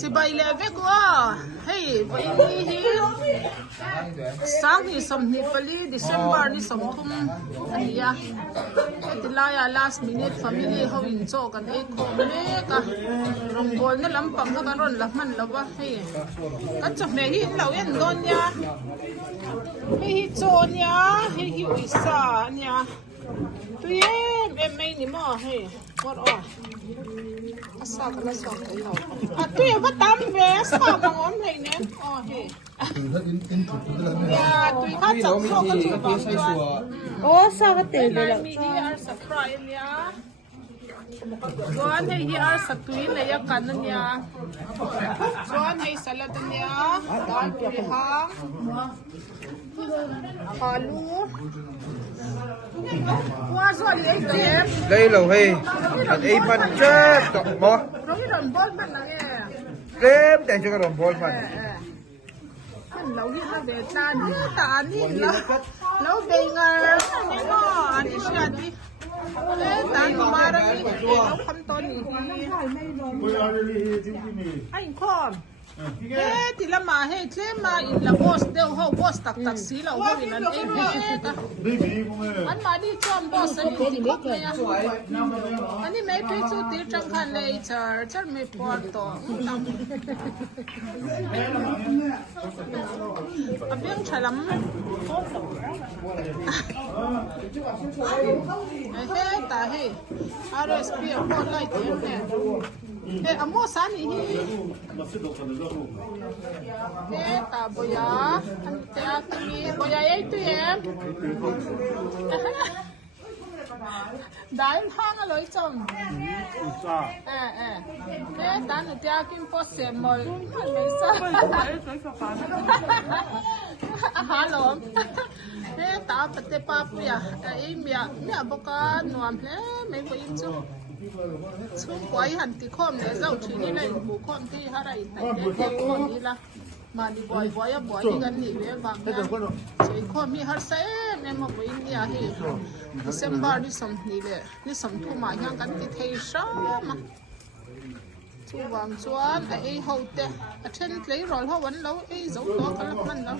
chỉ bay lẹ về quá hey vậy đi sáng thì sầm thì pali December đi sầm thum anh ya thì lại last minute family how in cho cái ấy có mấy cái rong bol nó lắm bằng cái ron làm mình là vậy hey cái chỗ này hi lâu yên đôn nha hi cho nha hi uisa nha tuy em mấy ni mà hey what on sao cái sao cái nào tuy bắt tắm về sao mà ngon này nè hey tuy khát chọc cho cái chủ bằng Ủa sao cái tiền vậy mi here surprise nha Juan hay here sa tuy này ya kanan nha Juan hay salad nha dal pihang alu qua rồi lấy tiền đây là hay ấy phần chết cộng một rồi làm bol mình là nghe đêm để cho cái đồng bol phần mình lâu đi nó về ta đi lâu về ngờ anh nó anh đi xe đi ta mà ra đi lâu không to đi anh con thì là mà hay thế mà in là boss đều họ boss tắc xí là họ in anh anh mà đi cho boss anh thì có mấy anh đi mấy cái chỗ tiêu trong khăn này chờ mấy porto à biết chả lắm hey ta hey RSP họ lại thế này hey amo san hi hey ta boya ante atmi boya ấy tụi em đại hang lối chồng hey ta nó tia kim possible mấy sao hello hey ta pate papuya ấy mẹ boka nuam le mấy cái chú xuống quái hẳn thì khom này dầu chỉ như này bố khom thì hai này tại cái khom đi là mà đi bòi đi gần đi về vàng chỉ khom mi hết sẽ em mà với nhà thì December đi sắm đi về đi sắm thu mà nhang cắn thì thấy sao mà thu vàng chuan ấy hậu tệ trên lấy rồi họ vẫn lâu ấy dấu đó cái lắm mình đâu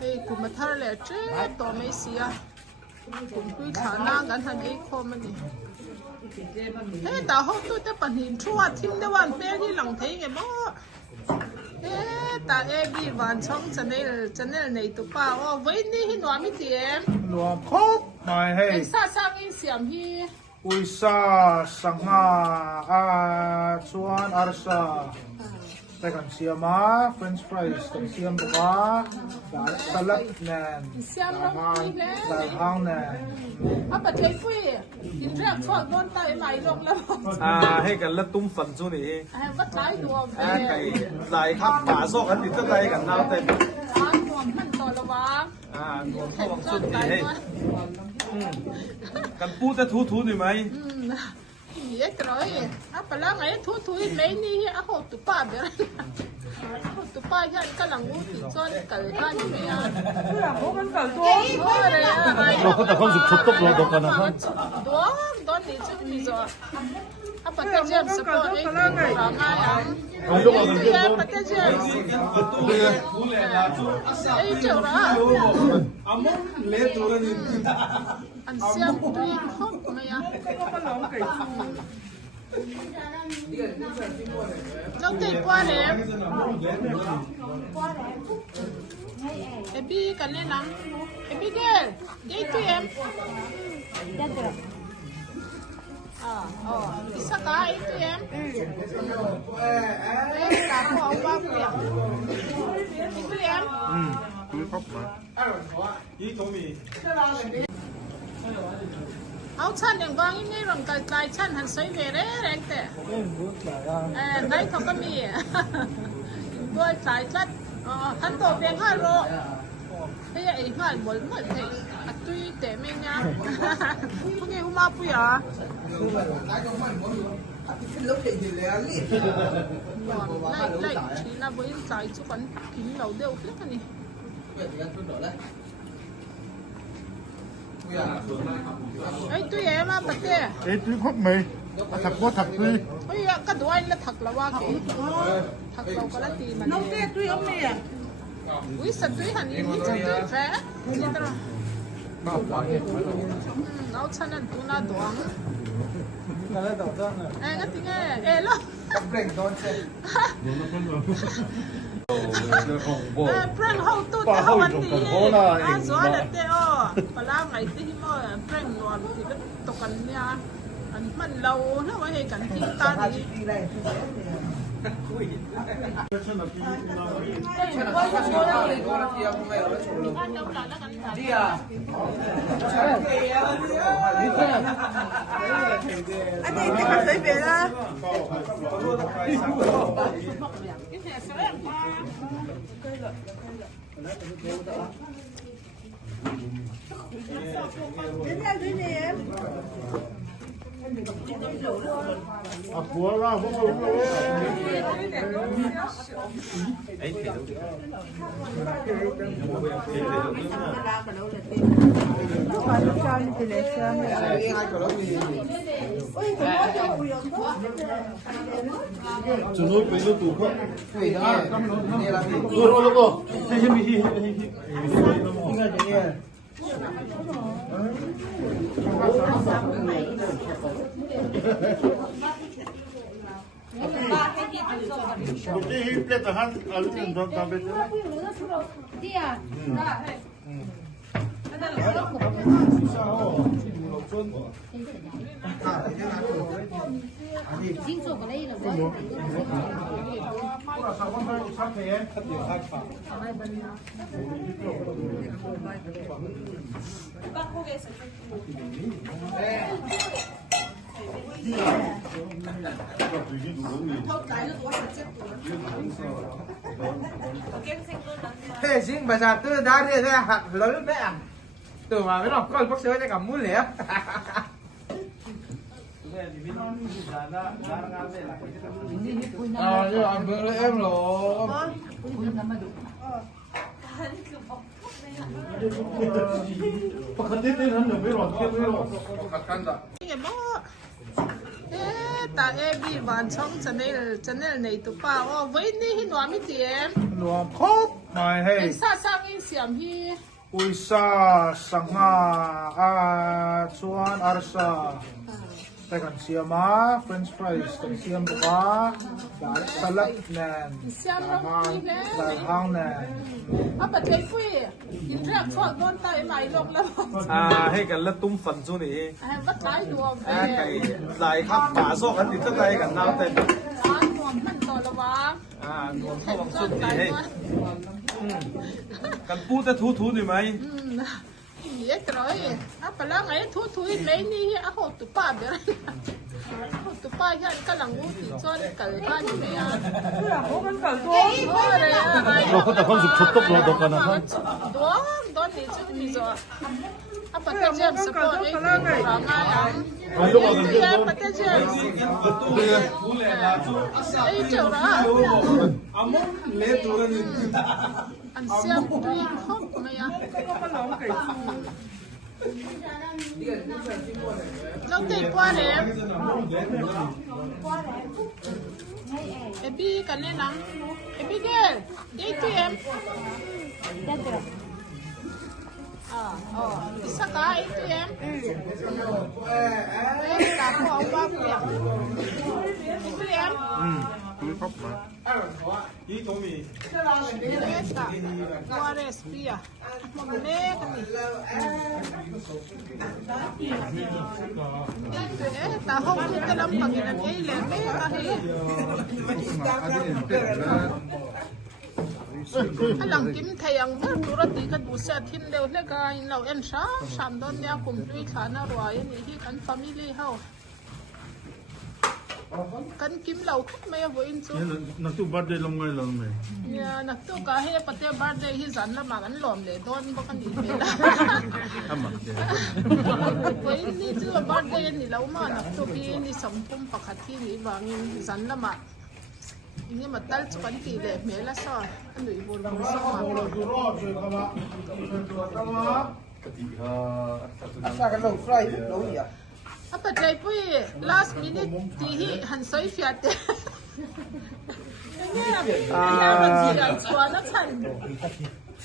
ấy cũng mà thà lẽ chết to mấy xí à cũng cứ khả năng gần thành ấy khô mà nè thế tao hôm tôi tới bản hình chua thêm để hoàn bé đi lòng thấy nghe bó thế ta em đi hoàn xong cho nên này tụi bao với ní hi noa mi tiền luồng khóc mày hay sa sang in xiêm hi ui sa sang chuan arsa đây còn xiêm French fries còn xiêm bò salad nè xiêm rong đi về đại hang nè bật thấy phui in ra phở ngon tay mày rong lắm hay cái là tung phần chỗ này bắt trái đùa về cái lại khắp phá số cái thì tất đây cái nào tên đùa mình to là vàng đùa không bằng chút này cái bút cái thú thì mấy vậy rồi apa lang ay thu mấy ni ako tu pa ber tu pa yan ka lang uti son kal ka ni me ya nó có không chụp tốc độ được nào không đó ni chứ ni zo apa ta jem support ấy ra ngay apa ta jem ấy chịu ra anh xem tuy không mà ya trong tay qua này em bi cái này nắng em bi cái tụi em isa cái tụi em cả họ ba bữa tụi em túi khóc mà áo chănอย่างวางนี่รำไก่ไก่ชั้นหันสวยเวรแรงแต่ได้ทอกมีด้วยสายชัดหันตัวเพียง5 โลเฮ้ยไอ้ห้าหมดเฮ้ยตุ้ยแต่ไม่เงี้ยพวกนี้เขามาปุยอ่ะไล่ทีน่ะบริษัททุกคนกินเหล้าเดียวขึ้นกันนี่ấy tụi em mà bật đi túi khóc mày Thật quá thật đi. Ôi ạ, cái đuôi là thật là hoa kỹ. Thật lâu có lá tì mà. Nông tê tuy ông nè. Ui, sạch tuy hẳn yên, hít chân tuy phé. Chị tao. Nấu chân ăn tụ na doang. Ê, cái tiếng nghe, ê lo. Prank hậu tụt hậu ăn đi. À, gió là tê ô. Bà la ngày tí mơ, prank ngon thì nó tục ăn nha. Anh mình lâu nó mới hay cảnh tin ta đi. Anh nhìn thấy mặt thấy về đó. Đến đây đi nè em. Bố ra bố Chúng tôi phải tủ không? Rồi rồi rồi. Bukti hiplet tahan alun dog kabet. Dia. Chính số của đây là gì? Thế chính bây giờ tôi đã đi ra hạt lớn đấy à? Từ mà mới đọc con bác sớ cho cả mũi lẻ. Nhưng mà bữa em rồi. Pakatid din han numero, numero. Nghe mơ. Ê, ta ê bi bàn trong channel này tụ pa ô với ni hi noa mi tiệm. Nuam khop mai hey. Sa sang in siam hi. Uisa sanga chuan arsa. Ta kan siama french fries kan siam buka salad nan. Siam rong ni ne. Dal hang nan. Apa chơi pui. In rap chọn con tay mày lộc lắm. À, hay cái là tung phần chỗ này. À, bắt tay đùa. À, cái lại khắp bà số cái thì tất đây cái nào tên. À, nuông mình to là ba. À, nuông không bằng chút gì hết. Cái bút đã thú này mày. Iya terus, apa lah ngai thu ini ni aku tu pa ber. Aku tu pa kan kalang uti con kal pa ni ya. Oh, ya. Kau tak konsum cukup lah dokan apa? Don ni tu ni zo. Apa tu jam sepuluh ni orang ayam. Ayo makan Ya, apa tu jam? Eh, cakap. Among late turun ni. Anh xem tuy không mà ya. Lâu tây qua đấy. Em bi cái này nắng. Em bi cái. Đây tụi em. Bisa cái tụi em. Cả có ông ba tụi em. Tụi em. Tuli khop mà. Ý tụi mì. Esta, qua recipe à? Một nè cái này. Ta không biết cái lắm bằng cái này là mấy cái này. Alang kim thầy ang ba tura ti kan busa thin leo le ga in lo en sa sam don ya kum tui thana roi ni hi kan family hao. Kan kim lau khut mai vo in chu. Nak tu birthday long ngai long mai. Ya nak tu ka he pate birthday hi zan la ma kan lom le don ba kan ni me la. Amak dia. Vo in ni chu birthday ni lau ma nak tu bi ni sam thum pakhat hi ni wangin zan la ma. Ini matal chu kan ti le me la sa an lui bol bol sa ma. Asa cái lẩu fry lẩu gì à? à bắt chạy bui last minute thì hi hẳn sấy phiệt đấy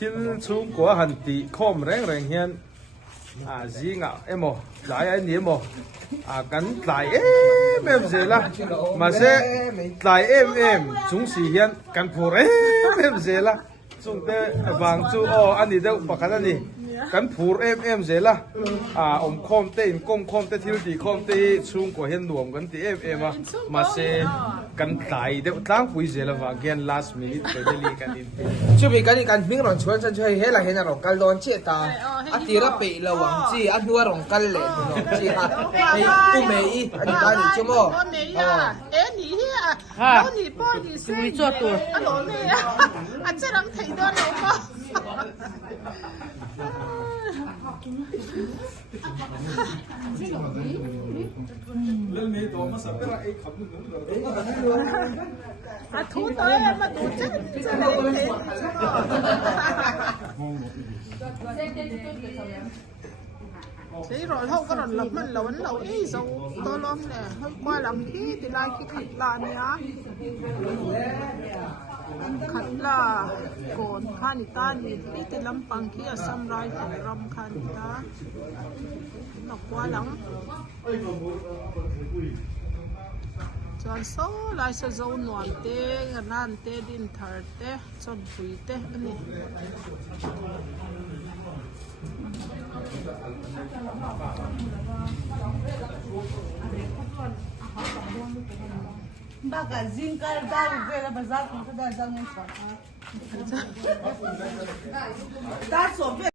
thiên trung của hành tỷ khom rèn rèn hiền gì ngạo em mò lại anh em mò cắn lại em gì là mà sẽ lại em chúng si hiền cắn phù em gì là chúng ta vàng chú anh đi đâu bạc anh đi cắn phù em gì là khom tê khom tê thiếu thì khom tê trung của hiền nuông cắn tí em mà sẽ cắn lại đâu tăng quý gì là vàng hiền last minute để đi cắn đi chú bị cái này miếng rồng chuan chân chơi hết là hiện là rồng cal đón chết ta tì ra bị là hoàng chi nuôi rồng cal lệ rồng chi ha hay cô mẹ y anh ta đi chứ mò em nhỉ à nó nhỉ bao nhỉ xe nhỉ anh nói mẹ anh sẽ làm thầy đó đâu mà thú tới em mà tụi chết thế rồi không có lần lập mình là vẫn lâu ý dấu to lắm nè hôm qua làm khi thì lại cái khát là nhá khát là còn khăn ta thì thì làm bằng kia xăm rai phải ram khăn ta nó quá lắm chọn số lại sẽ dấu nuan tê ngàn tê din thar tê chọn bụi tê anh Baka zingkar daw vera bazar ko da zang mo sa. That's so